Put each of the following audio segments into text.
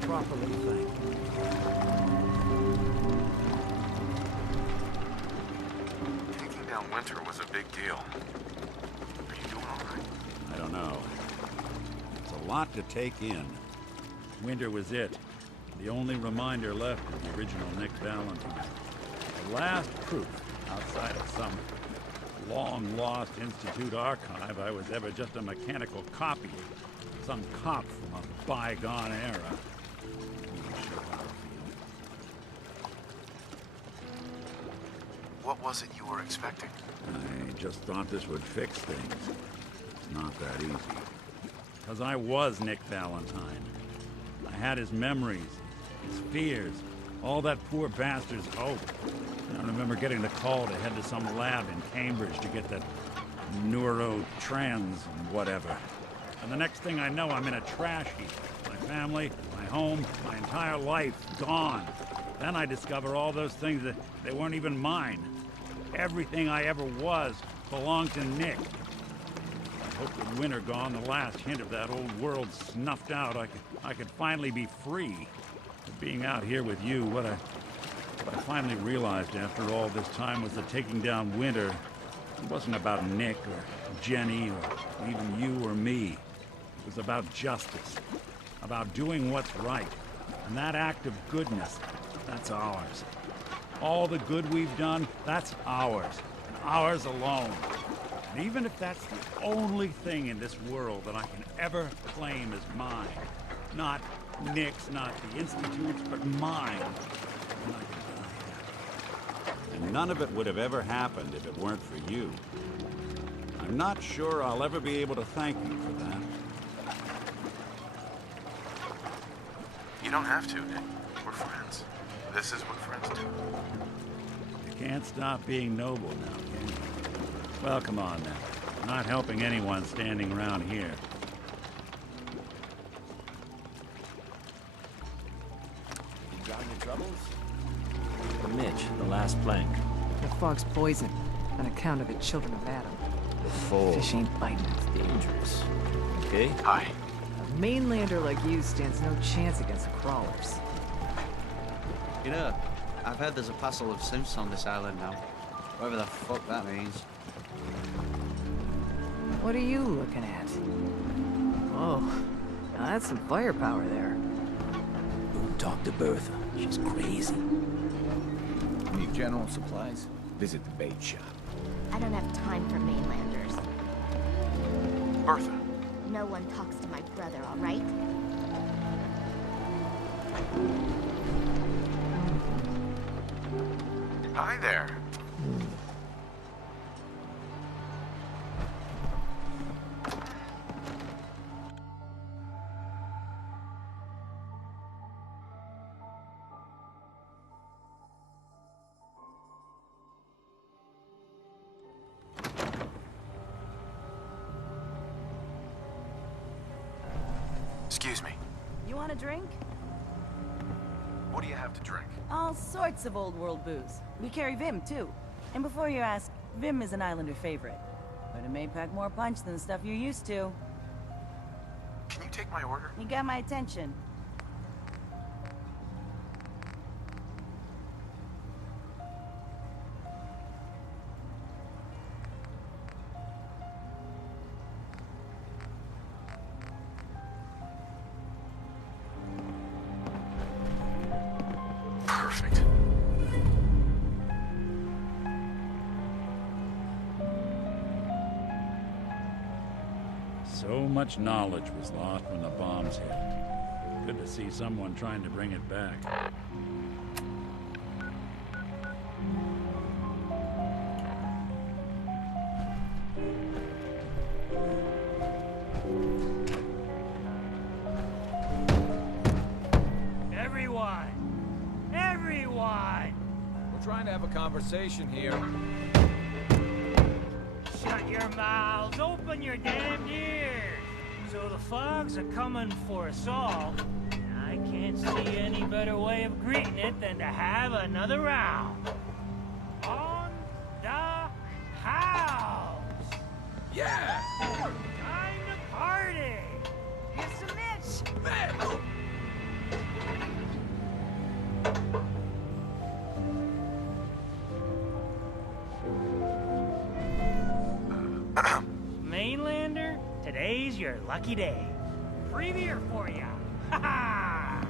properly think. Taking down Winter was a big deal. Are you doing all right? I don't know. It's a lot to take in. Winter was it. The only reminder left of the original Nick Valentine. The last proof, outside of some long-lost Institute archive, I was ever just a mechanical copy of some cop from a bygone era. I'm not sure how I feel. What was it you were expecting? I just thought this would fix things. It's not that easy. Because I was Nick Valentine. I had his memories, his fears, all that poor bastard's hope. I remember getting the call to head to some lab in Cambridge to get that neurotrans and whatever. And the next thing I know, I'm in a trash heap. My family, my home, my entire life gone. Then I discover all those things that they weren't even mine. Everything I ever was belonged to Nick. I hope with Winter gone, the last hint of that old world snuffed out, I could finally be free. But being out here with you, what I finally realized after all this time was that taking down Winter, it wasn't about Nick or Jenny or even you or me. It was about justice, about doing what's right. And that act of goodness, that's ours. All the good we've done, that's ours. And ours alone. And even if that's the only thing in this world that I can ever claim as mine, not Nick's, not the Institute's, but mine, then I can die happy. And none of it would have ever happened if it weren't for you. I'm not sure I'll ever be able to thank you for that. You don't have to, Nick. We're friends. This is what friends do. You can't stop being noble now, can you? Well, come on now. You're not helping anyone standing around here. You got any troubles? Mitch, the last plank. The fog's poison, on account of the children of Adam. The fog. Fish ain't biting. It's dangerous. Okay? Hi. A mainlander like you stands no chance against the crawlers. You know, I've heard there's a parcel of Sims on this island now. Whatever the fuck that means. What are you looking at? Oh, now that's some firepower there. Don't talk to Bertha. She's crazy. Need general supplies? Visit the bait shop. I don't have time for mainlanders. Bertha. No one talks to my brother, all right? Hi there. Excuse me. You want a drink? What do you have to drink? All sorts of old world booze. We carry Vim, too. And before you ask, Vim is an Islander favorite. But it may pack more punch than the stuff you're used to. Can you take my order? You got my attention. Perfect. So much knowledge was lost when the bombs hit. Good to see someone trying to bring it back. Everyone! We're trying to have a conversation here. Shut your mouths, open your damned ears! So the fogs are coming for us all, and I can't see any better way of greeting it than to have another round. On the house! Yeah! Time to party! Here's some Mitch! Mitch! your lucky day. Free beer for ya. Ha ha!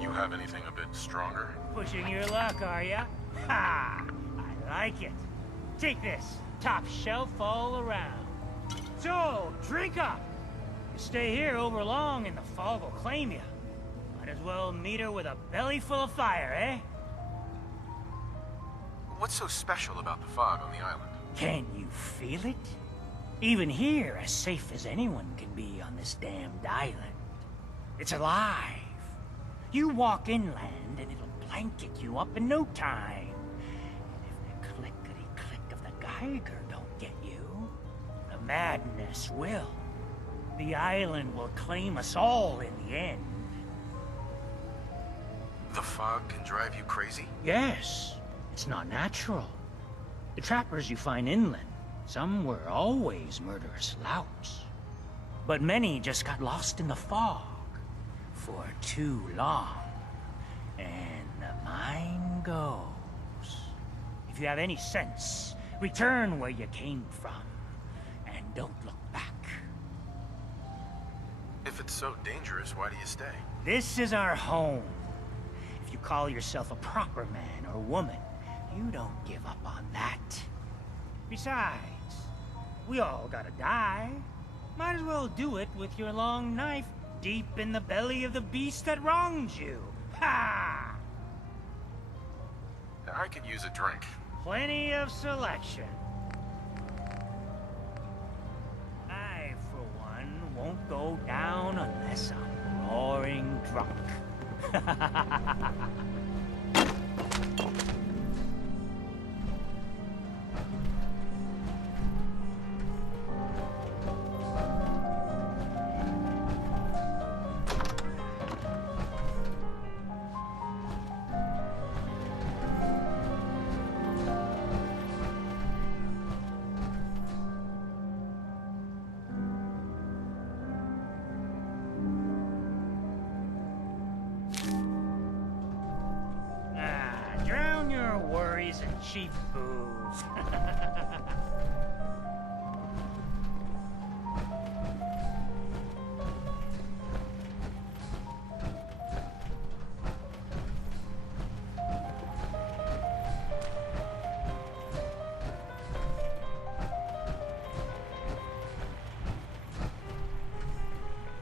You have anything a bit stronger? Pushing your luck, are ya? Ha! I like it. Take this. Top shelf all around. So, drink up. You stay here over long and the fog will claim you. Might as well meet her with a belly full of fire, eh? What's so special about the fog on the island? Can you feel it? Even here, as safe as anyone can be on this damned island. It's alive. You walk inland and it'll blanket you up in no time. And if the clickety-click of the Geiger don't get you, the madness will. The island will claim us all in the end. The fog can drive you crazy? Yes, it's not natural. The trappers you find inland, some were always murderous louts. But many just got lost in the fog for too long. And the mind goes. If you have any sense, return where you came from, and don't look back. If it's so dangerous, why do you stay? This is our home. If you call yourself a proper man or woman, you don't give up on that. Besides, we all gotta die. Might as well do it with your long knife deep in the belly of the beast that wrongs you. Ha! I could use a drink. Plenty of selection. I, for one, won't go down unless I'm roaring drunk. Drown your worries in cheap booze.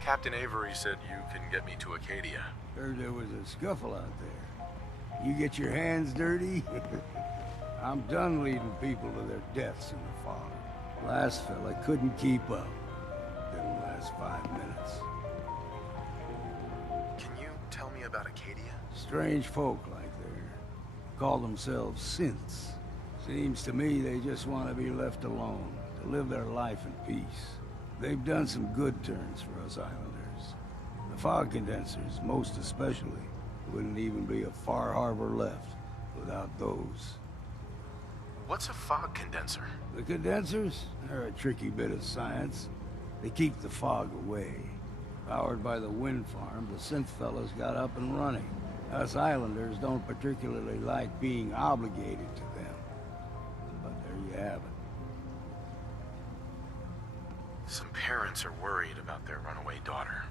Captain Avery said you can get me to Acadia. Heard there was a scuffle out there. You get your hands dirty? I'm done leading people to their deaths in the fog. Last fella couldn't keep up. Didn't last 5 minutes. Can you tell me about Acadia? Strange folk like they're call themselves synths. Seems to me they just want to be left alone, to live their life in peace. They've done some good turns for us islanders. The fog condensers, most especially, wouldn't even be a far harbor left without those. What's a fog condenser? The condensers? They're a tricky bit of science. They keep the fog away. Powered by the wind farm, the synth fellas got up and running. Us islanders don't particularly like being obligated to them. But there you have it. Some parents are worried about their runaway daughter.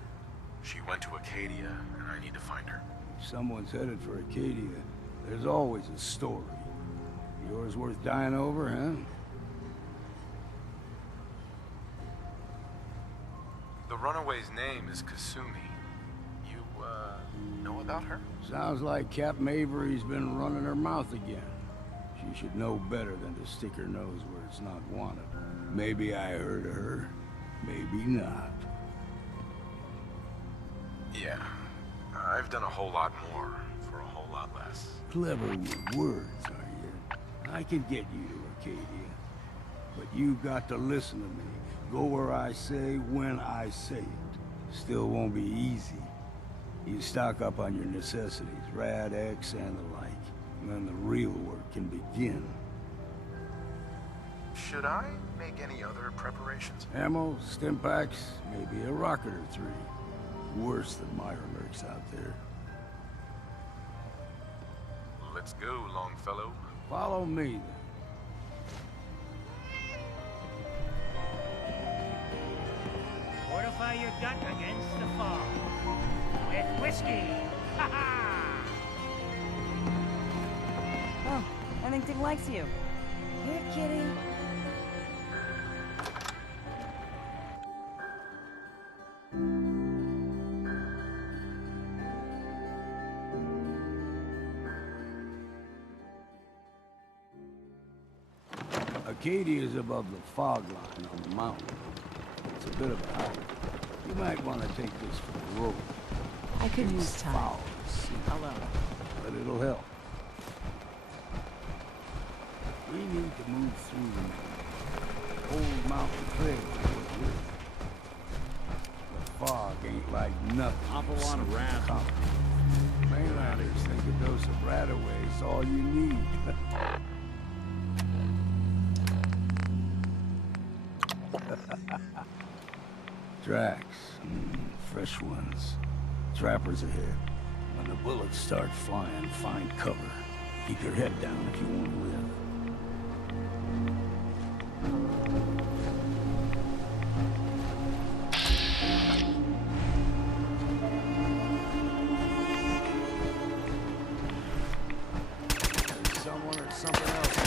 She went to Acadia, and I need to find her. If someone's headed for Acadia, there's always a story. Yours worth dying over, huh? The runaway's name is Kasumi. You, know about her? Sounds like Captain Avery's been running her mouth again. She should know better than to stick her nose where it's not wanted. Maybe I heard of her, maybe not. Yeah. I've done a whole lot more for a whole lot less. Clever with words, are you? I could get you to Acadia. But you've got to listen to me. Go where I say, when I say it. Still won't be easy. You stock up on your necessities, Rad X and the like. And then the real work can begin. Should I make any other preparations? Ammo, stim packs, maybe a rocket or 3. Worse than Mirelurks out there. Let's go, Longfellow. Follow me, then. dry your gut against the fog. With whiskey. Ha ha! Oh, I think Dick likes you. Here, kitty. Acadia is above the fog line on the mountain. It's a bit of a hike. You might want to take this for the road. I could use It's time. foul, see, Alone. but it'll help. We need to move through the old mountain trail. The fog ain't like nothing. Awful lot of rats. Mainlanders think a dose of Radaway is all you need. Tracks. Fresh ones. Trappers ahead. When the bullets start flying, find cover. Keep your head down if you want to live. There's someone or something else.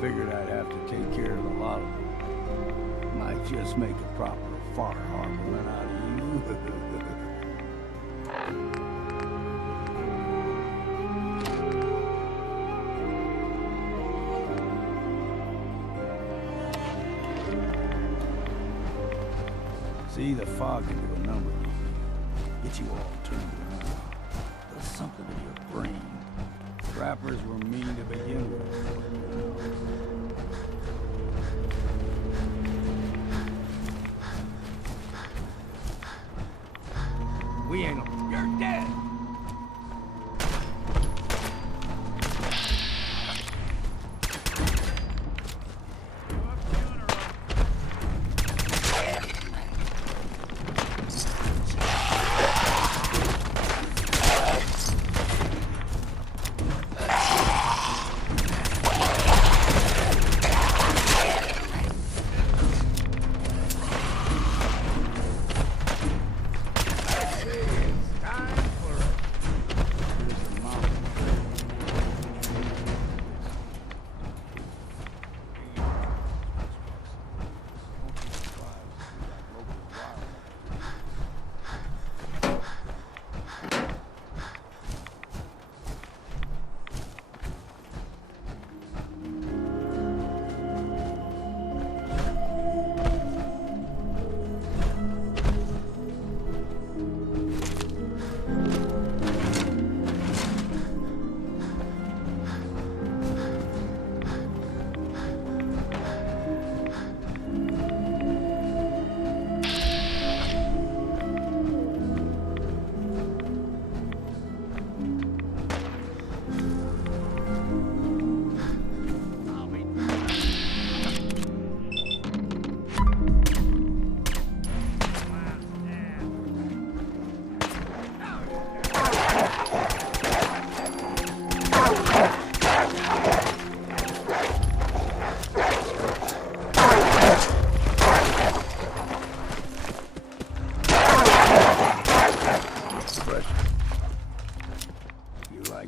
Figured I'd have to take care of a lot of them. Might just make a proper far harboring out of you. See, the fog can do a number on you. Get you all turned around. Does something to your brain. Trappers were mean to begin with. We ain't... You're dead!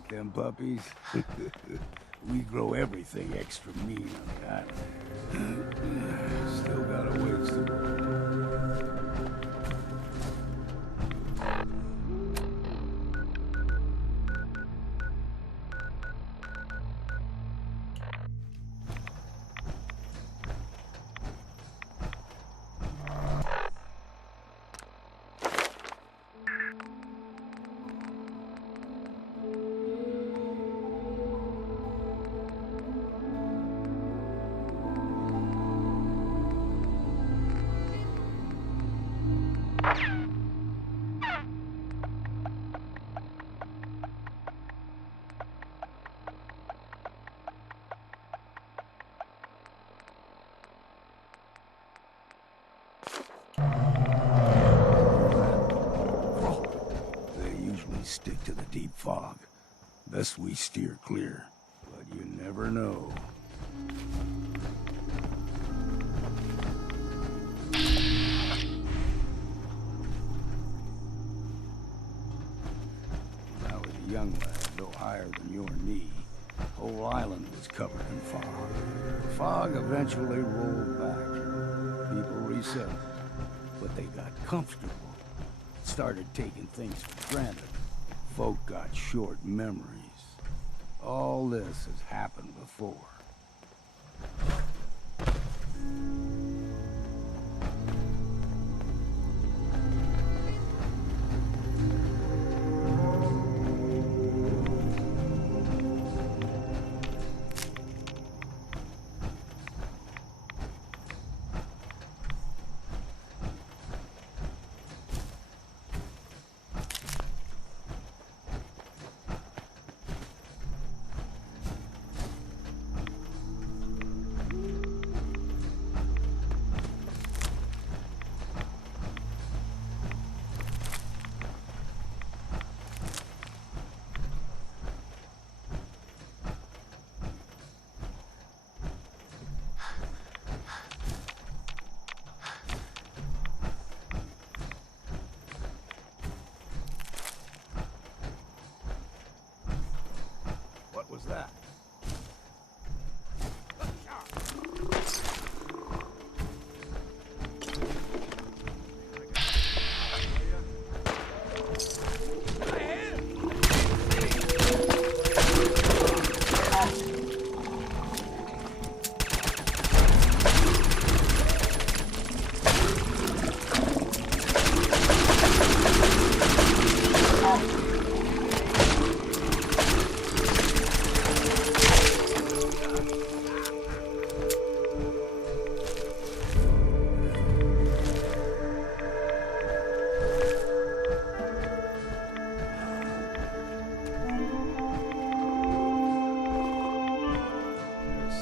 Them puppies. We grow everything extra mean on the island. Still got a ways to go. stick to the deep fog. Best we steer clear, but you never know. When I was a young lad, no higher than your knee, the whole island was covered in fog. The fog eventually rolled back. People resettled, but they got comfortable. Started taking things for granted. Folk got short memories. All this has happened before. What was that?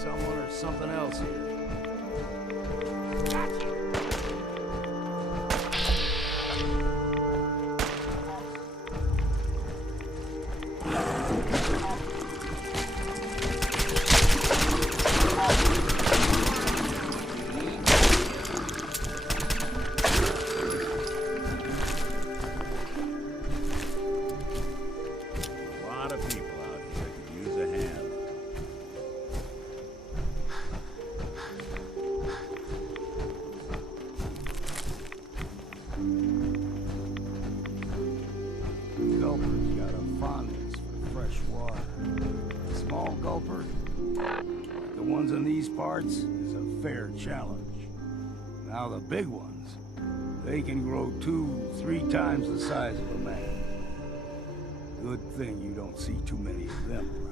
Someone or something else here. A lot of people out here could use a hand. Gulper's got a fondness for fresh water. A small gulper, like the ones in these parts, is a fair challenge. Now the big ones, they can grow 2-3 times the size of a man. Good thing you don't see too many of them around.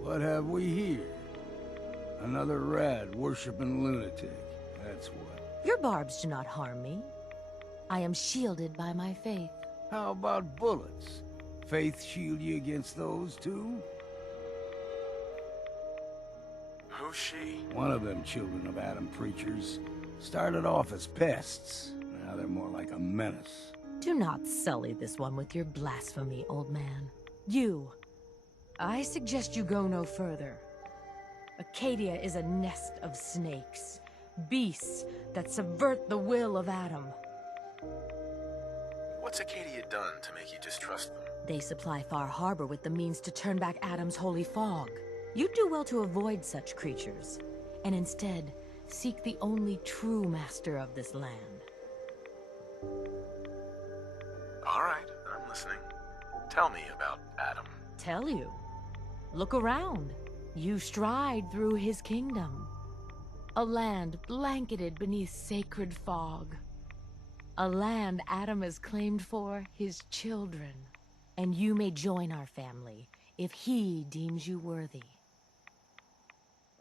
What have we here? Another rad worshipping lunatic, that's what. Your barbs do not harm me. I am shielded by my faith. How about bullets? Faith shield you against those too? Who's she? One of them children of Adam preachers started off as pests. Now they're more like a menace. Do not sully this one with your blasphemy, old man. You. I suggest you go no further. Acadia is a nest of snakes. Beasts that subvert the will of Adam. What's Acadia done to make you distrust them? They supply Far Harbor with the means to turn back Adam's holy fog. You do well to avoid such creatures, and instead seek the only true master of this land. All right, I'm listening. Tell me about Adam. Tell you. Look around. You stride through his kingdom. A land blanketed beneath sacred fog. A land Adam has claimed for his children. And you may join our family if he deems you worthy.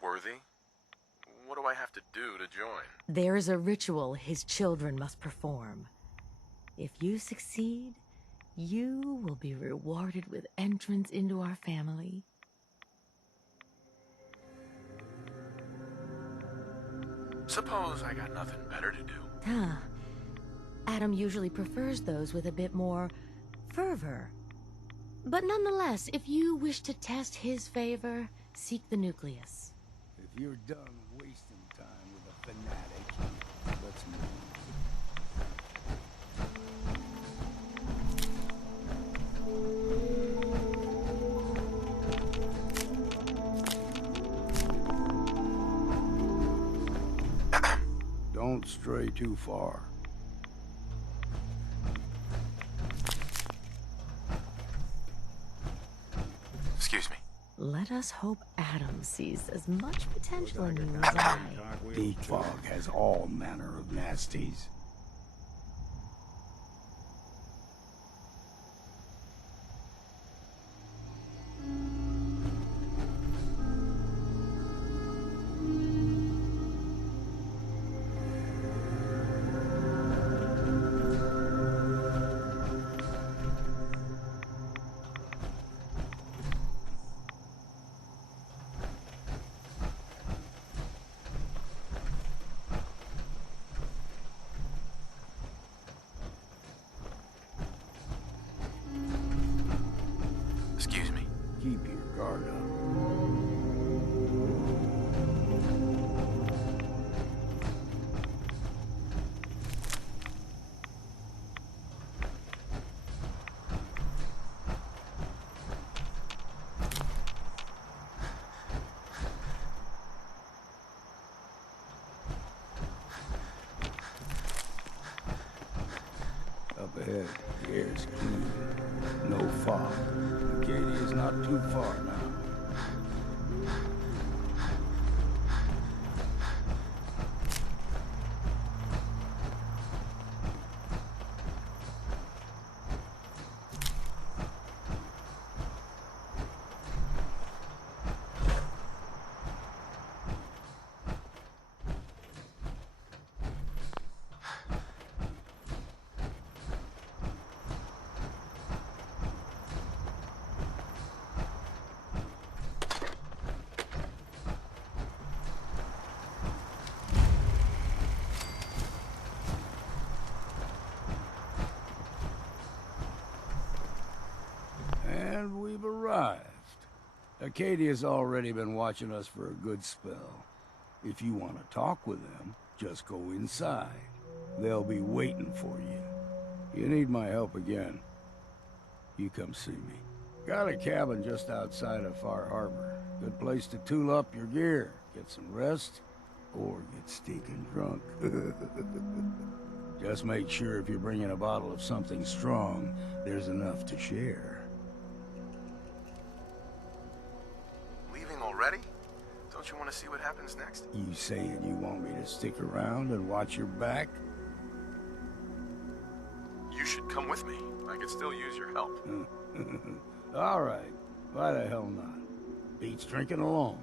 Worthy? What do I have to do to join? There is a ritual his children must perform. If you succeed, you will be rewarded with entrance into our family. Suppose I got nothing better to do. Huh. Adam usually prefers those with a bit more fervor. But nonetheless, if you wish to test his favor, seek the nucleus. If you're done wasting time with a fanatic, let's move. Don't stray too far. Excuse me. Let us hope Adam sees as much potential in you as I. Deep fog has all manner of nasties. Excuse me. Keep your guard up. Up ahead, the air's clean. No fog. Acadia is not too far now. And we've arrived. Acadia's already been watching us for a good spell. If you want to talk with them, just go inside. They'll be waiting for you. You need my help again, you come see me. Got a cabin just outside of Far Harbor. Good place to tool up your gear, get some rest, or get stinking drunk. Just make sure if you're bringing a bottle of something strong, there's enough to share. Leaving already? Don't you want to see what happens next? You saying you want me to stick around and watch your back? You should come with me. I could still use your help. All right. Why the hell not? Beats drinking alone.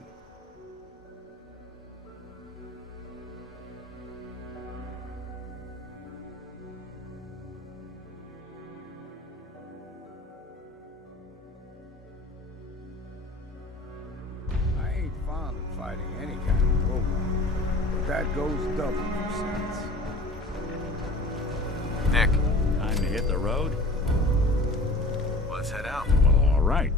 I ain't fond of fighting any That goes double for sense. Nick, Time to hit the road? let's head out. Well, all right.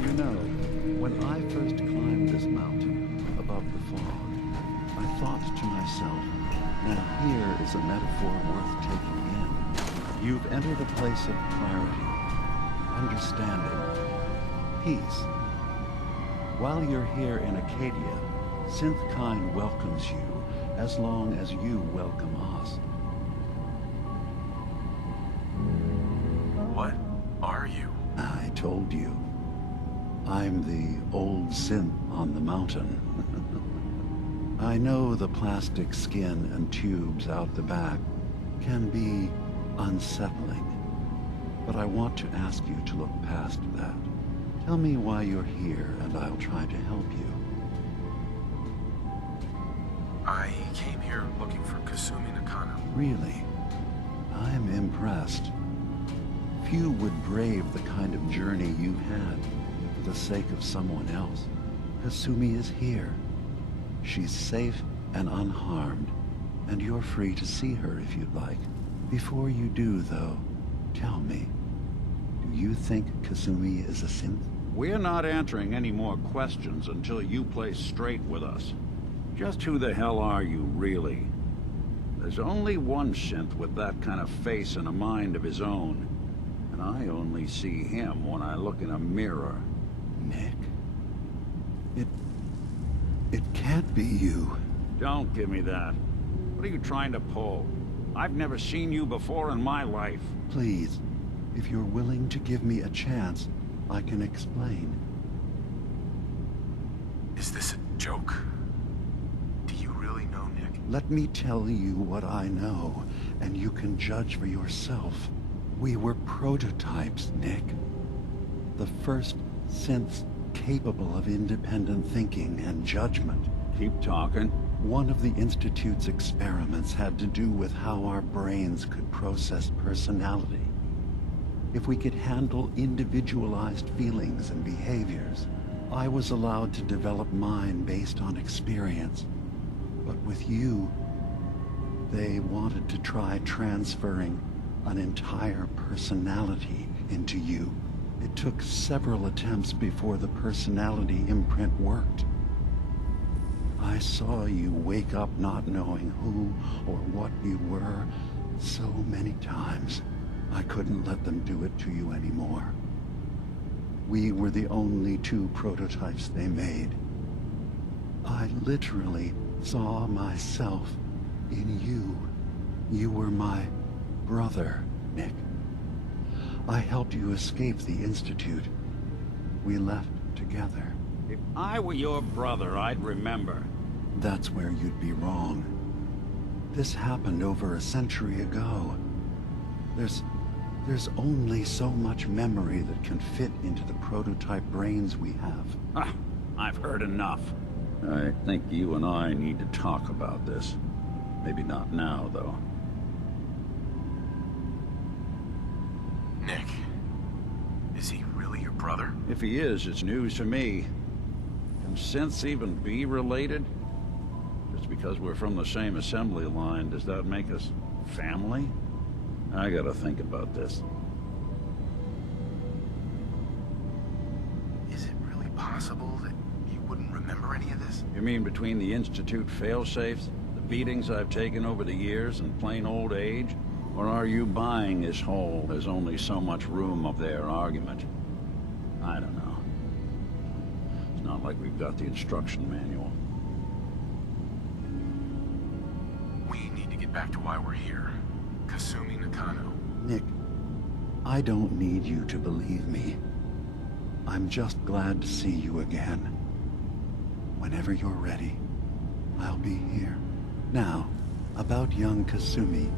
You know, when I first climbed this mountain above the fog, I thought to myself, now here is a metaphor worth taking in. You've entered a place of clarity, understanding, peace. While you're here in Acadia, Synthkind welcomes you as long as you welcome us. What are you? I told you. I'm the old synth on the mountain. I know the plastic skin and tubes out the back can be unsettling, but I want to ask you to look past that. Tell me why you're here, and I'll try to help you. I came here looking for Kasumi Nakano. Really? I'm impressed. Few would brave the kind of journey you've had for the sake of someone else. Kasumi is here. She's safe and unharmed, and you're free to see her if you'd like. Before you do, though, tell me, do you think Kasumi is a synth? We're not answering any more questions until you play straight with us. Just who the hell are you, really? There's only one synth with that kind of face and a mind of his own. And I only see him when I look in a mirror. Nick? It can't be you. Don't give me that. What are you trying to pull? I've never seen you before in my life. Please, if you're willing to give me a chance, I can explain. Is this a joke? Do you really know Nick? Let me tell you what I know, and you can judge for yourself. We were prototypes, Nick. The first synths capable of independent thinking and judgment. Keep talking. One of the Institute's experiments had to do with how our brains could process personality. If we could handle individualized feelings and behaviors, I was allowed to develop mine based on experience. But with you, they wanted to try transferring an entire personality into you. It took several attempts before the personality imprint worked. I saw you wake up not knowing who or what you were so many times. I couldn't let them do it to you anymore. We were the only two prototypes they made. I literally saw myself in you. You were my brother, Nick. I helped you escape the Institute. We left together. If I were your brother, I'd remember. That's where you'd be wrong. This happened over a century ago. There's only so much memory that can fit into the prototype brains we have. Ah, I've heard enough. I think you and I need to talk about this. Maybe not now, though. Nick, is he really your brother? If he is, it's news to me. Can synths even be related? Just because we're from the same assembly line, does that make us family? I gotta think about this. Is it really possible that you wouldn't remember any of this? You mean between the Institute failsafes, the beatings I've taken over the years, and plain old age? Or are you buying this whole "there's only so much room" of their argument? I don't know. It's not like we've got the instruction manual. We need to get back to why we're here. Kasumi Nakano. Nick, I don't need you to believe me. I'm just glad to see you again. Whenever you're ready, I'll be here. Now, about young Kasumi.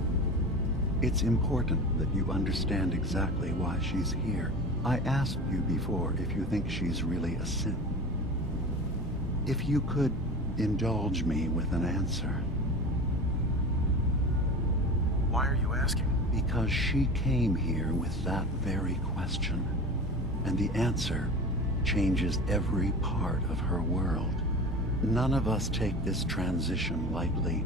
It's important that you understand exactly why she's here. I asked you before if you think she's really a synth. If you could indulge me with an answer. Why are you asking? Because she came here with that very question. And the answer changes every part of her world. None of us take this transition lightly.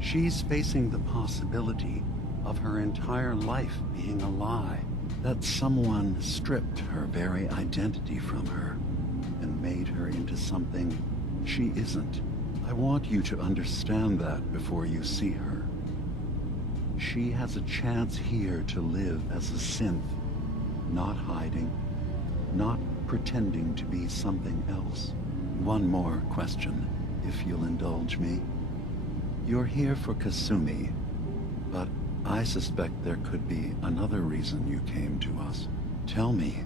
She's facing the possibility of her entire life being a lie. That someone stripped her very identity from her and made her into something she isn't. I want you to understand that before you see her. She has a chance here to live as a synth, not hiding, not pretending to be something else. One more question, if you'll indulge me. You're here for Kasumi, but I suspect there could be another reason you came to us. Tell me,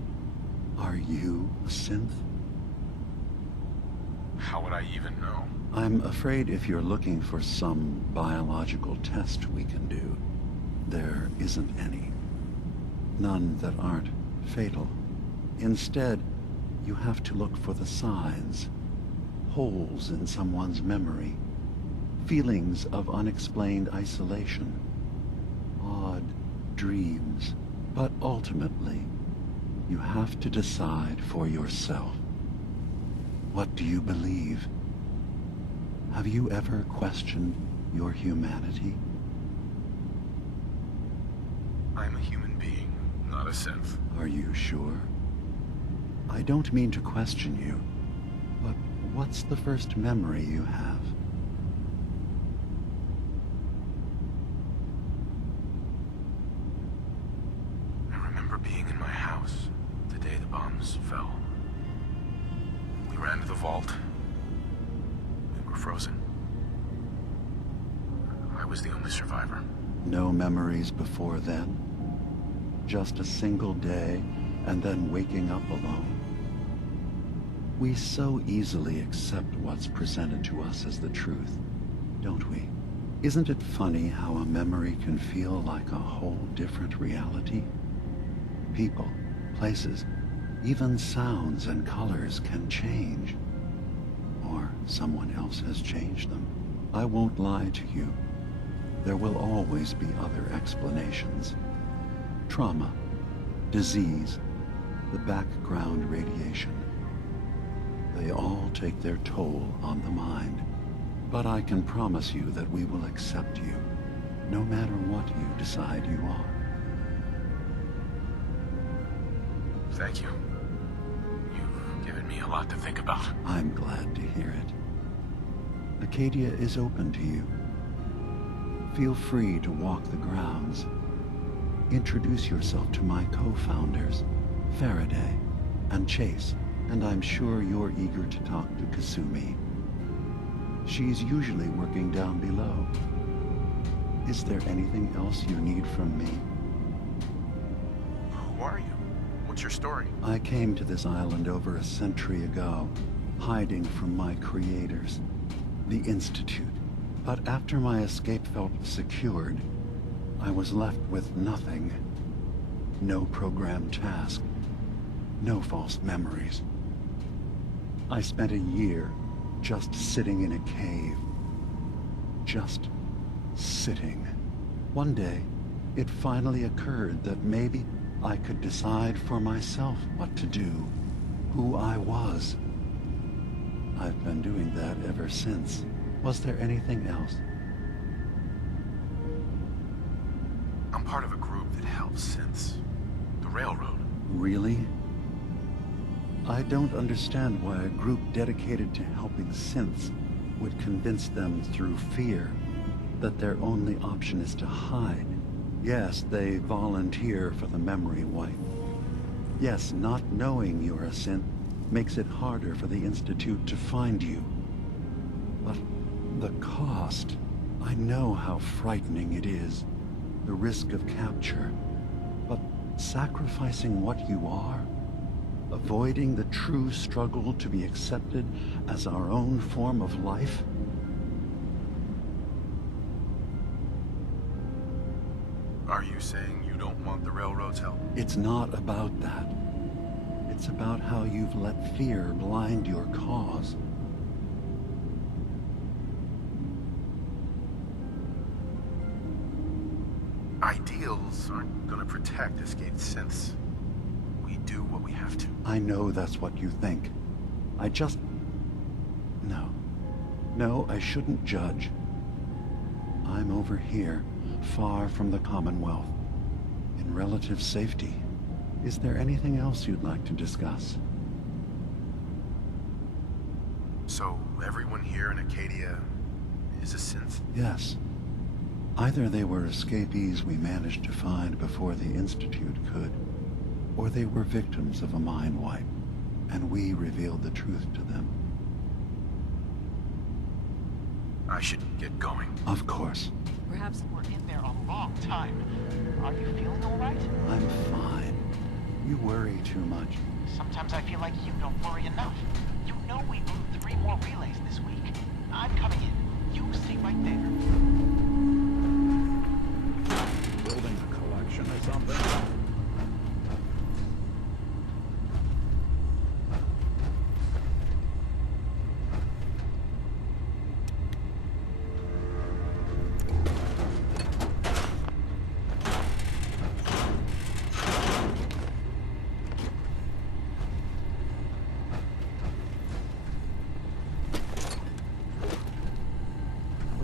are you a synth? How would I even know? I'm afraid if you're looking for some biological test we can do, there isn't any. None that aren't fatal. Instead, you have to look for the signs, holes in someone's memory, feelings of unexplained isolation, odd dreams. But ultimately, you have to decide for yourself. What do you believe? Have you ever questioned your humanity? I'm a human being, not a synth. Are you sure? I don't mean to question you, but what's the first memory you have? I remember being in my house the day the bombs fell. We ran to the vault. We were frozen. I was the only survivor. No memories before then? Just a single day, and then waking up alone? We so easily accept what's presented to us as the truth, don't we? Isn't it funny how a memory can feel like a whole different reality? People, places, even sounds and colors can change. Or someone else has changed them. I won't lie to you. There will always be other explanations. Trauma, disease, the background radiation. They all take their toll on the mind. But I can promise you that we will accept you, no matter what you decide you are. Thank you. You've given me a lot to think about. I'm glad to hear it. Acadia is open to you. Feel free to walk the grounds. Introduce yourself to my co-founders, Faraday and Chase, and I'm sure you're eager to talk to Kasumi. She's usually working down below. Is there anything else you need from me? are you? What's your story? I came to this island over a century ago, hiding from my creators, the Institute. But after my escape felt secured, I was left with nothing. No programmed task. No false memories. I spent a year just sitting in a cave. Just sitting. One day, it finally occurred that maybe I could decide for myself what to do, who I was. I've been doing that ever since. Was there anything else? I'm part of a group that helps synths. The Railroad. Really? I don't understand why a group dedicated to helping synths would convince them through fear that their only option is to hide. Yes, they volunteer for the memory wipe. Yes, not knowing you're a synth makes it harder for the Institute to find you. But the cost, I know how frightening it is. The risk of capture. But sacrificing what you are, avoiding the true struggle to be accepted as our own form of life? Are you saying you don't want the Railroad's help? It's not about that. It's about how you've let fear blind your cause. Ideals aren't gonna protect escaped synths. We do what we have to. I know that's what you think. I just... No. No, I shouldn't judge. I'm over here, far from the Commonwealth, in relative safety. Is there anything else you'd like to discuss? So, everyone here in Acadia is a synth? Yes. Either they were escapees we managed to find before the Institute could, or they were victims of a mind wipe, and we revealed the truth to them. I should get going. Of course. Perhaps we're in there a long time. Are you feeling all right? I'm fine. You worry too much. Sometimes I feel like you don't worry enough. You know we moved 3 more relays this week. I'm coming in. You stay right there. Building a collection or something?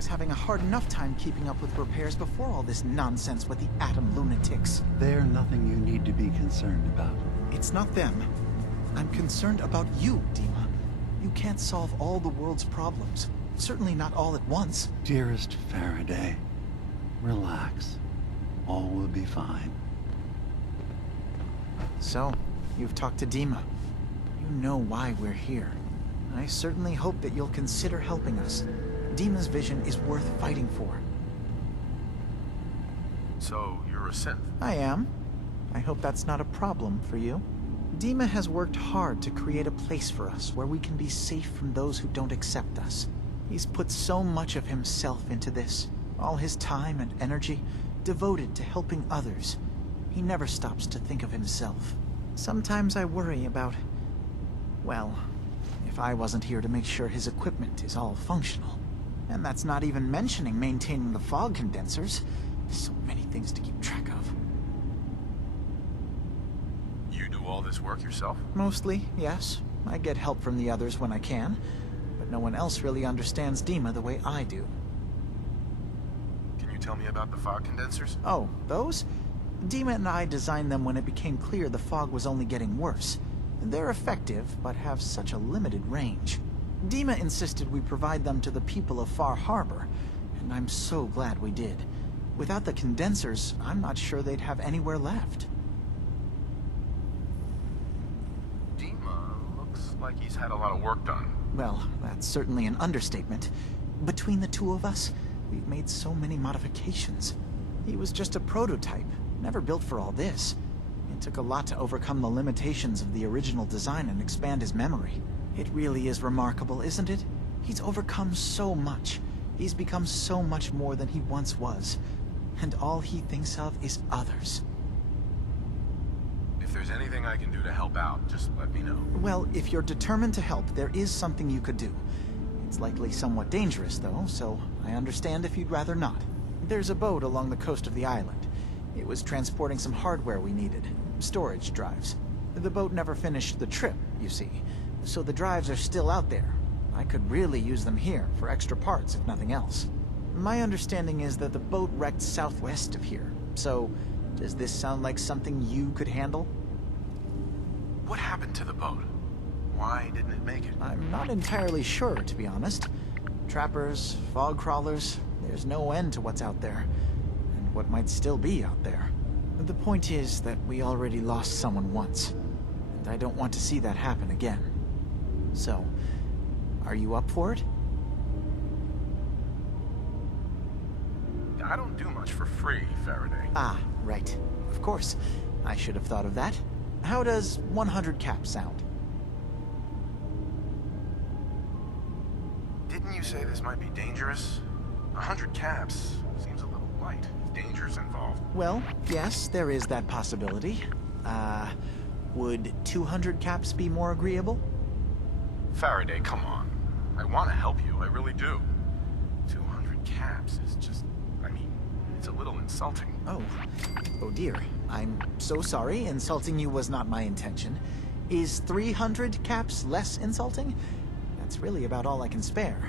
Having a hard enough time keeping up with repairs before all this nonsense with the atom lunatics. They're nothing you need to be concerned about. It's not them. I'm concerned about you, Dima. You can't solve all the world's problems. Certainly not all at once. Dearest Faraday, relax. All will be fine. So, you've talked to Dima. You know why we're here. I certainly hope that you'll consider helping us. Dima's vision is worth fighting for. So, you're a synth? I am. I hope that's not a problem for you. Dima has worked hard to create a place for us where we can be safe from those who don't accept us. He's put so much of himself into this, all his time and energy devoted to helping others. He never stops to think of himself. Sometimes I worry about, well, if I wasn't here to make sure his equipment is all functional. And that's not even mentioning maintaining the fog condensers. So many things to keep track of. You do all this work yourself? Mostly, yes. I get help from the others when I can. But no one else really understands Dima the way I do. Can you tell me about the fog condensers? Oh, those? Dima and I designed them when it became clear the fog was only getting worse. They're effective, but have such a limited range. Dima insisted we provide them to the people of Far Harbor, and I'm so glad we did. Without the condensers, I'm not sure they'd have anywhere left. Dima looks like he's had a lot of work done. Well, that's certainly an understatement. Between the two of us, we've made so many modifications. He was just a prototype, never built for all this. took a lot to overcome the limitations of the original design and expand his memory. It really is remarkable, isn't it? He's overcome so much. He's become so much more than he once was. And all he thinks of is others. If there's anything I can do to help out, just let me know. Well, if you're determined to help, there is something you could do. It's likely somewhat dangerous, though, so I understand if you'd rather not. There's a boat along the coast of the island. It was transporting some hardware we needed. Storage drives. The boat never finished the trip, you see. So the drives are still out there. I could really use them here for extra parts, if nothing else. My understanding is that the boat wrecked southwest of here. So, does this sound like something you could handle? What happened to the boat? Why didn't it make it? I'm not entirely sure, to be honest. Trappers, fog crawlers, there's no end to what's out there. And what might still be out there. The point is that we already lost someone once. And I don't want to see that happen again. So, are you up for it? I don't do much for free, Faraday. Ah, right. Of course. I should have thought of that. How does 100 caps sound? Didn't you say this might be dangerous? 100 caps seems a little light. Danger's involved. Well, yes, there is that possibility. Would 200 caps be more agreeable? Faraday, come on. I want to help you, I really do. 200 caps is just... I mean, it's a little insulting. Oh dear. I'm so sorry. Insulting you was not my intention. Is 300 caps less insulting? That's really about all I can spare.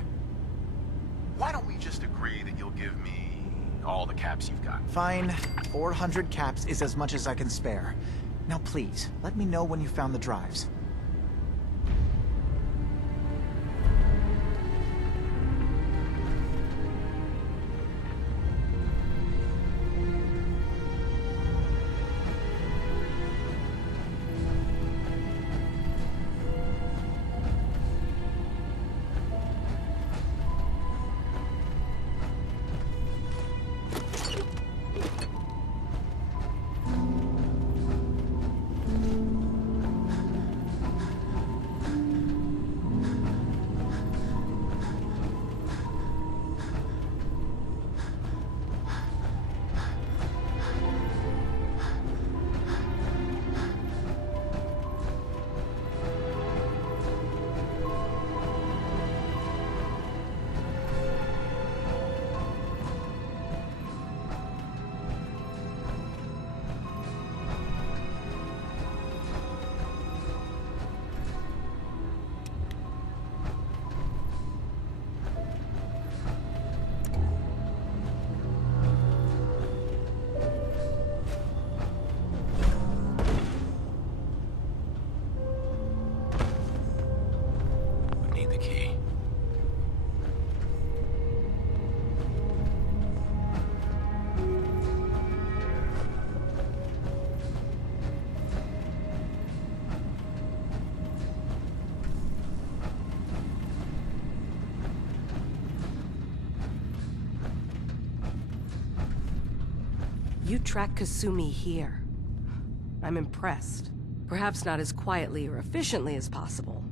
Why don't we just agree that you'll give me all the caps you've got? Fine. 400 caps is as much as I can spare. Now please, let me know when you found the drives. The key. You track Kasumi here. I'm impressed. Perhaps not as quietly or efficiently as possible.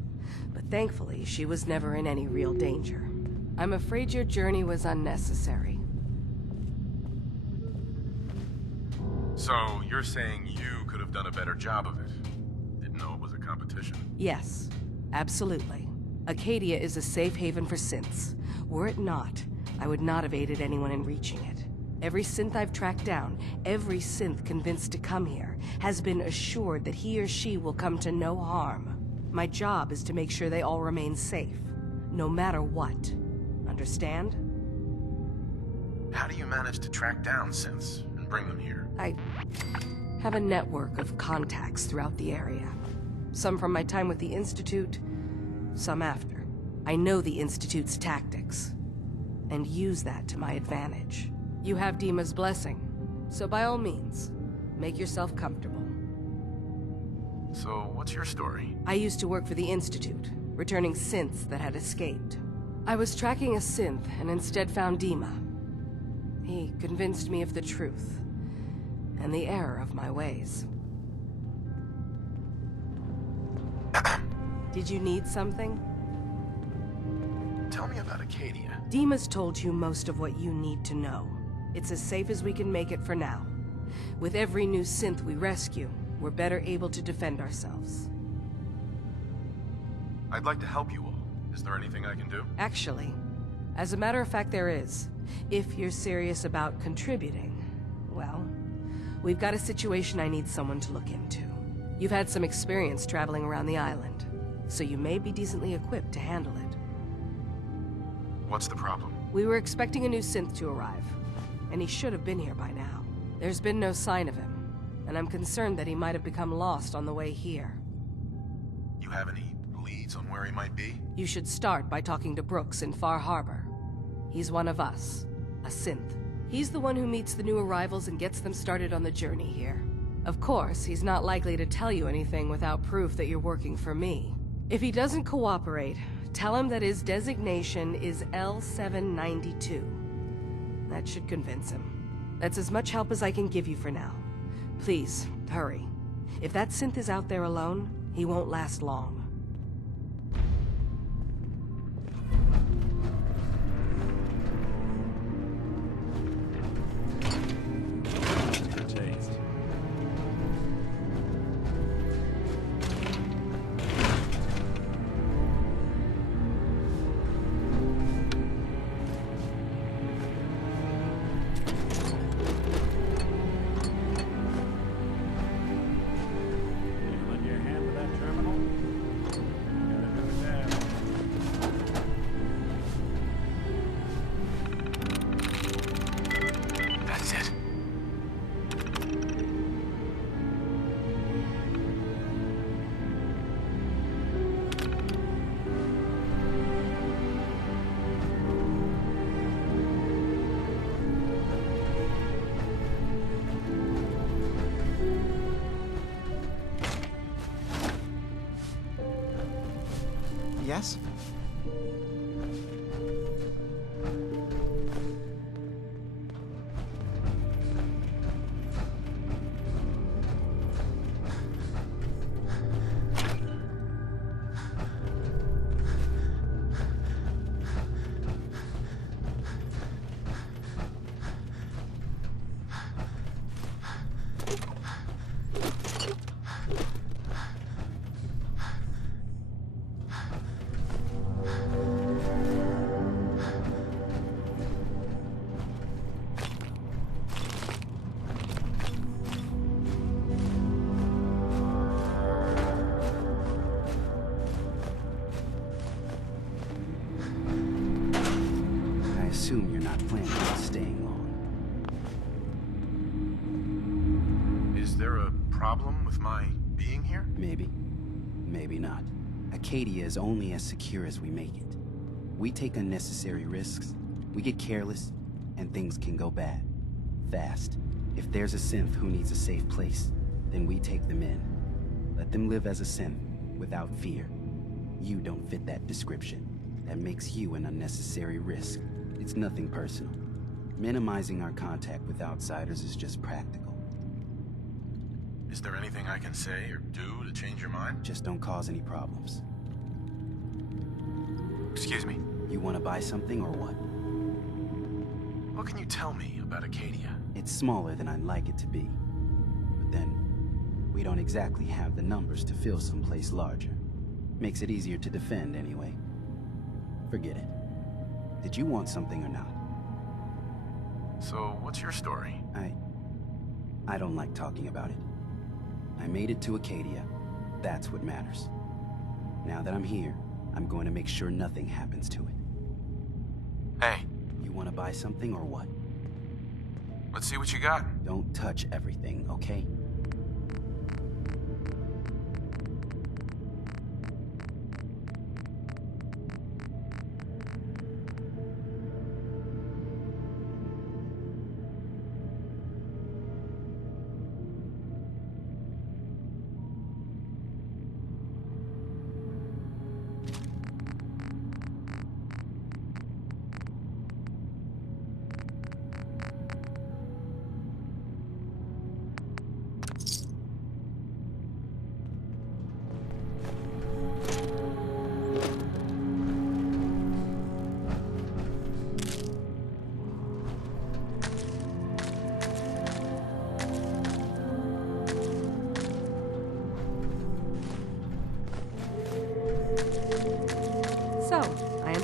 But thankfully, she was never in any real danger. I'm afraid your journey was unnecessary. So, you're saying you could have done a better job of it? Didn't know it was a competition? Yes, absolutely. Acadia is a safe haven for synths. Were it not, I would not have aided anyone in reaching it. Every synth I've tracked down, every synth convinced to come here, has been assured that he or she will come to no harm. My job is to make sure they all remain safe, no matter what. Understand? How do you manage to track down synths and bring them here? I have a network of contacts throughout the area. Some from my time with the Institute, some after. I know the Institute's tactics, and use that to my advantage. You have Dima's blessing, so by all means, make yourself comfortable. So, what's your story? I used to work for the Institute, returning synths that had escaped. I was tracking a synth and instead found Dima. He convinced me of the truth, and the error of my ways. Did you need something? Tell me about Acadia. Dima's told you most of what you need to know. It's as safe as we can make it for now. With every new synth we rescue, we're better able to defend ourselves. I'd like to help you all. Is there anything I can do? Actually, as a matter of fact, there is. If you're serious about contributing, well, we've got a situation I need someone to look into. You've had some experience traveling around the island, so you may be decently equipped to handle it. What's the problem? We were expecting a new synth to arrive, and he should have been here by now. There's been no sign of him, and I'm concerned that he might have become lost on the way here. You have any leads on where he might be? You should start by talking to Brooks in Far Harbor. He's one of us, a synth. He's the one who meets the new arrivals and gets them started on the journey here. Of course, he's not likely to tell you anything without proof that you're working for me. If he doesn't cooperate, tell him that his designation is L792. That should convince him. That's as much help as I can give you for now. Please, hurry. If that synth is out there alone, he won't last long. Good taste. Lend your hand to that terminal? Gotta do that. That's it. Yes? I assume you're not planning on staying long. Is there a problem with my being here? Maybe. Maybe not. Acadia is only as secure as we make it. We take unnecessary risks, we get careless, and things can go bad. Fast. If there's a synth who needs a safe place, then we take them in. Let them live as a synth, without fear. You don't fit that description. That makes you an unnecessary risk. It's nothing personal. Minimizing our contact with outsiders is just practical. Is there anything I can say or do to change your mind? Just don't cause any problems. Excuse me. You want to buy something or what? What can you tell me about Acadia? It's smaller than I'd like it to be. But then, we don't exactly have the numbers to fill someplace larger. Makes it easier to defend anyway. Forget it. Did you want something or not? So, what's your story? I don't like talking about it. I made it to Acadia. That's what matters. Now that I'm here, I'm going to make sure nothing happens to it. Hey. You want to buy something or what? Let's see what you got. Don't touch everything, okay?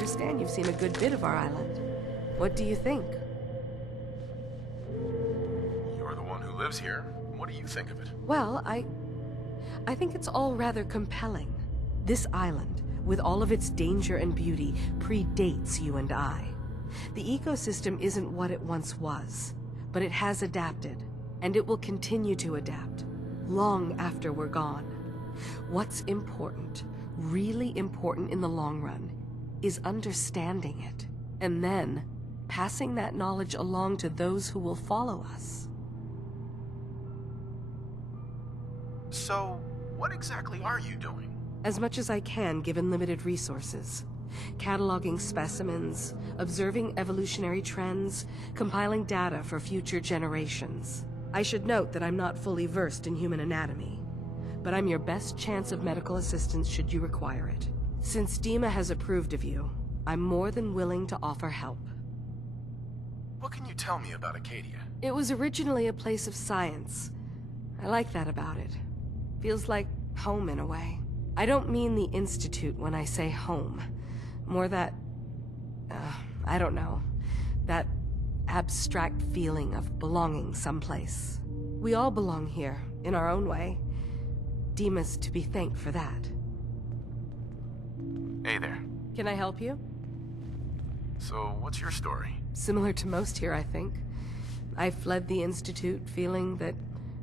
understand you've seen a good bit of our island. What do you think? You're the one who lives here. What do you think of it? Well, I think it's all rather compelling. This island, with all of its danger and beauty, predates you and I. The ecosystem isn't what it once was, but it has adapted, and it will continue to adapt, long after we're gone. What's important, really important in the long run, is understanding it, and then passing that knowledge along to those who will follow us. So, what exactly are you doing? As much as I can, given limited resources. Cataloging specimens, observing evolutionary trends, compiling data for future generations. I should note that I'm not fully versed in human anatomy, but I'm your best chance of medical assistance should you require it. Since Dima has approved of you, I'm more than willing to offer help. What can you tell me about Acadia? It was originally a place of science. I like that about it. Feels like home in a way. I don't mean the Institute when I say home. More that, I don't know, that abstract feeling of belonging someplace. We all belong here, in our own way. Dima's to be thanked for that. Hey there. Can I help you? So, what's your story? Similar to most here, I think. I fled the Institute feeling that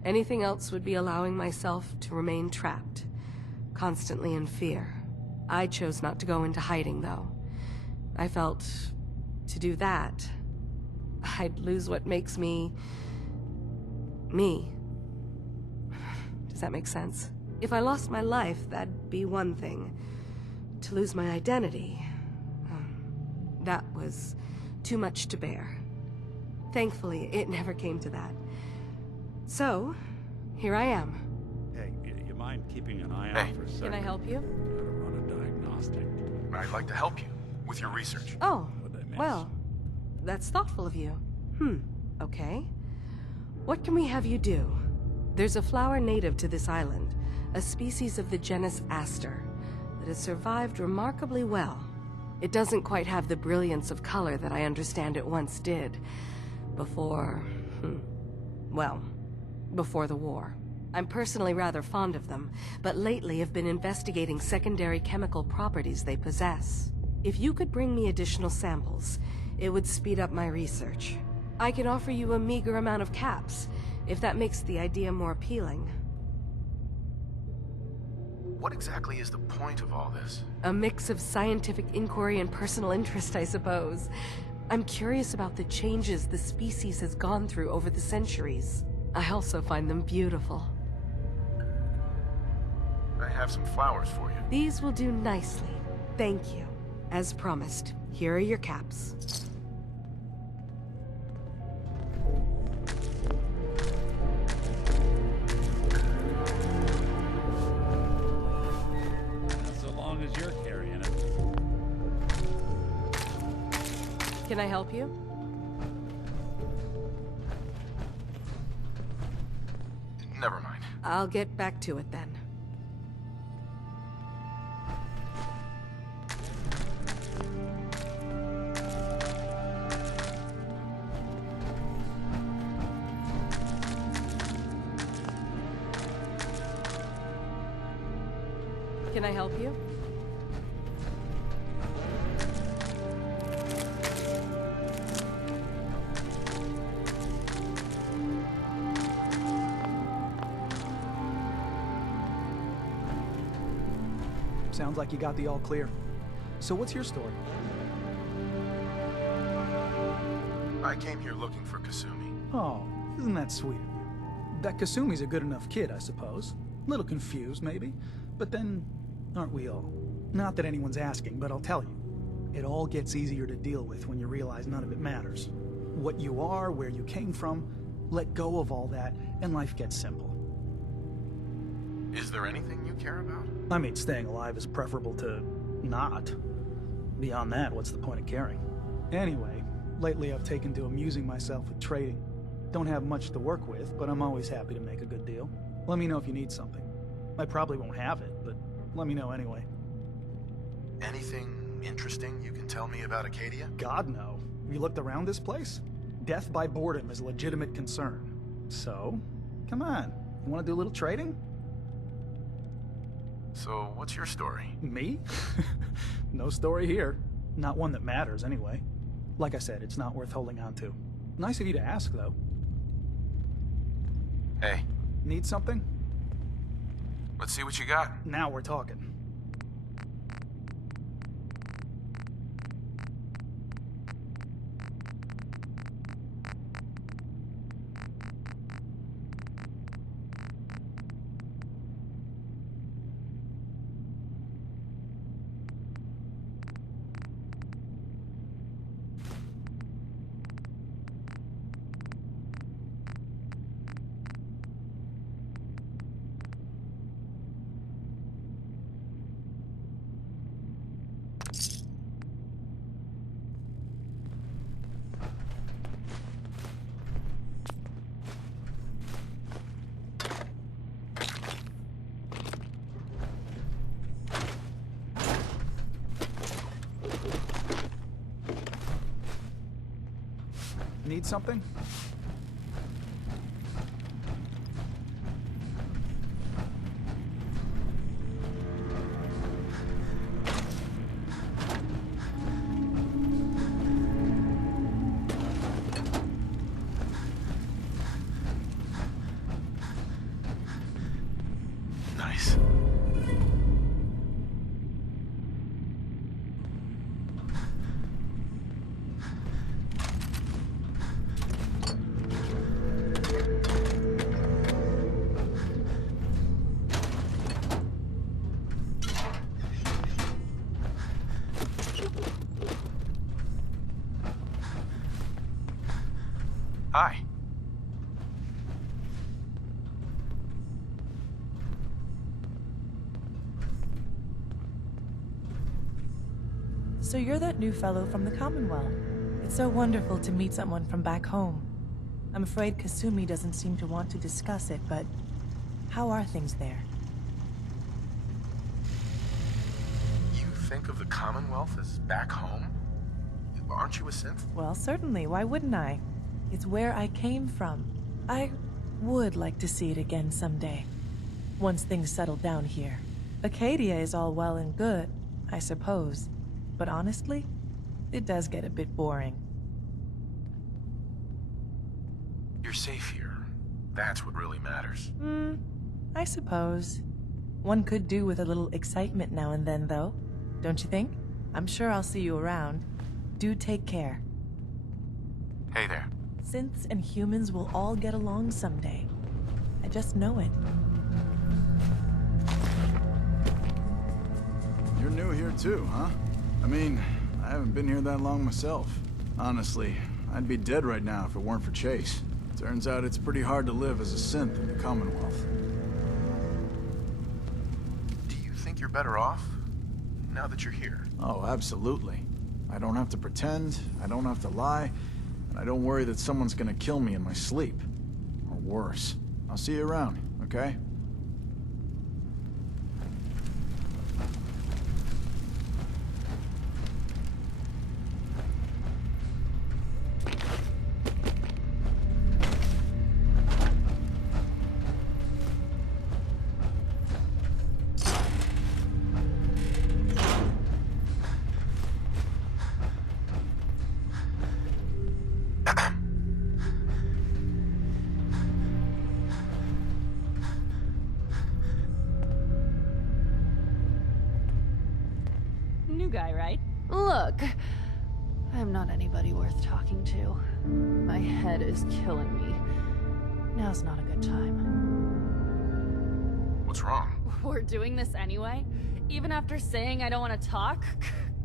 anything else would be allowing myself to remain trapped, constantly in fear. I chose not to go into hiding, though. I felt, to do that, I'd lose what makes me... me. Does that make sense? If I lost my life, that'd be one thing. To lose my identity, that was too much to bear. Thankfully, it never came to that. So, here I am. Hey, you mind keeping an eye out for a second? Can I help you? Gotta run a diagnostic. I'd like to help you with your research. Oh, well, that's thoughtful of you. Okay. What can we have you do? There's a flower native to this island, a species of the genus Aster, that has survived remarkably well. It doesn't quite have the brilliance of color that I understand it once did. Before the war. I'm personally rather fond of them, but lately have been investigating secondary chemical properties they possess. If you could bring me additional samples, it would speed up my research. I can offer you a meager amount of caps, if that makes the idea more appealing. What exactly is the point of all this? A mix of scientific inquiry and personal interest, I suppose. I'm curious about the changes the species has gone through over the centuries. I also find them beautiful. I have some flowers for you. These will do nicely. Thank you. As promised, here are your caps. So long as you're carrying it. Can I help you? Never mind. I'll get back to it then. Can I help you? Sounds like you got the all clear. So what's your story? I came here looking for Kasumi. Oh, isn't that sweet of you? That Kasumi's a good enough kid, I suppose. Little confused, maybe. But then, aren't we all? Not that anyone's asking, but I'll tell you. It all gets easier to deal with when you realize none of it matters. What you are, where you came from, let go of all that, and life gets simple. Is there anything you care about? I mean, staying alive is preferable to not. Beyond that, what's the point of caring? Anyway, lately I've taken to amusing myself with trading. Don't have much to work with, but I'm always happy to make a good deal. Let me know if you need something. I probably won't have it, but let me know anyway. Anything interesting you can tell me about Acadia? God, no. You looked around this place? Death by boredom is a legitimate concern. So, come on. You want to do a little trading? So, what's your story? Me? No story here. Not one that matters, anyway. Like I said, it's not worth holding on to. Nice of you to ask, though. Hey. Need something? Let's see what you got. Now we're talking. Need something? Nice. Hi. So you're that new fellow from the Commonwealth. It's so wonderful to meet someone from back home. I'm afraid Kasumi doesn't seem to want to discuss it, but how are things there? You think of the Commonwealth as back home? Aren't you a synth? Well, certainly. Why wouldn't I? It's where I came from. I would like to see it again someday. Once things settle down here. Acadia is all well and good, I suppose. But honestly, it does get a bit boring. You're safe here. That's what really matters. I suppose. One could do with a little excitement now and then, though. Don't you think? I'm sure I'll see you around. Do take care. Hey there. Synths and humans will all get along someday. I just know it. You're new here too, huh? I mean, I haven't been here that long myself. Honestly, I'd be dead right now if it weren't for Chase. Turns out it's pretty hard to live as a synth in the Commonwealth. Do you think you're better off now that you're here? Oh, absolutely. I don't have to pretend, I don't have to lie, and I don't worry that someone's gonna kill me in my sleep. Or worse. I'll see you around, okay? New guy, right? Look, I'm not anybody worth talking to. My head is killing me. Now's not a good time. What's wrong? We're doing this anyway? Even after saying I don't want to talk?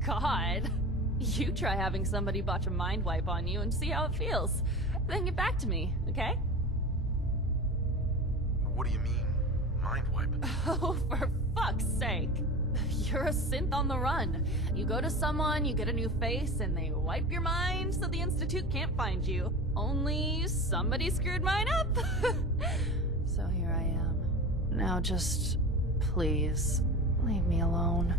God. You try having somebody botch a mind wipe on you and see how it feels. Then get back to me, okay? What do you mean, mind wipe? Oh, for fuck's sake. You're a synth on the run. You go to someone, you get a new face, and they wipe your mind so the Institute can't find you. Only somebody screwed mine up. So here I am. Now just, please, leave me alone.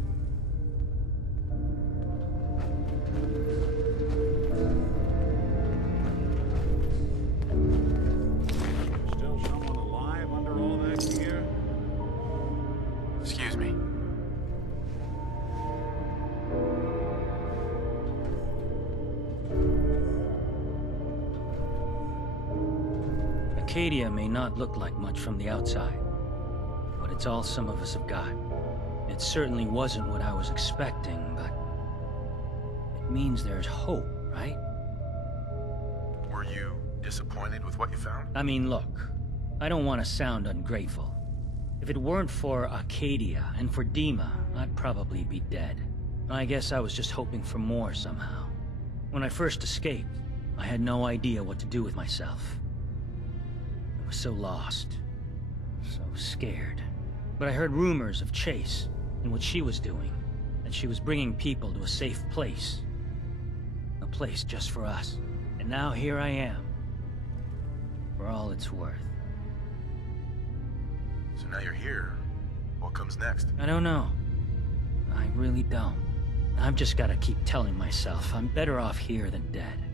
Arcadia may not look like much from the outside, but it's all some of us have got. It certainly wasn't what I was expecting, but it means there's hope, right? Were you disappointed with what you found? I mean, look, I don't want to sound ungrateful. If it weren't for Arcadia and for Dima, I'd probably be dead. I guess I was just hoping for more somehow. When I first escaped, I had no idea what to do with myself. I was so lost, so scared. But I heard rumors of Chase and what she was doing, that she was bringing people to a safe place. A place just for us. And now here I am, for all it's worth. So now you're here. What comes next? I don't know. I really don't. I've just gotta keep telling myself I'm better off here than dead.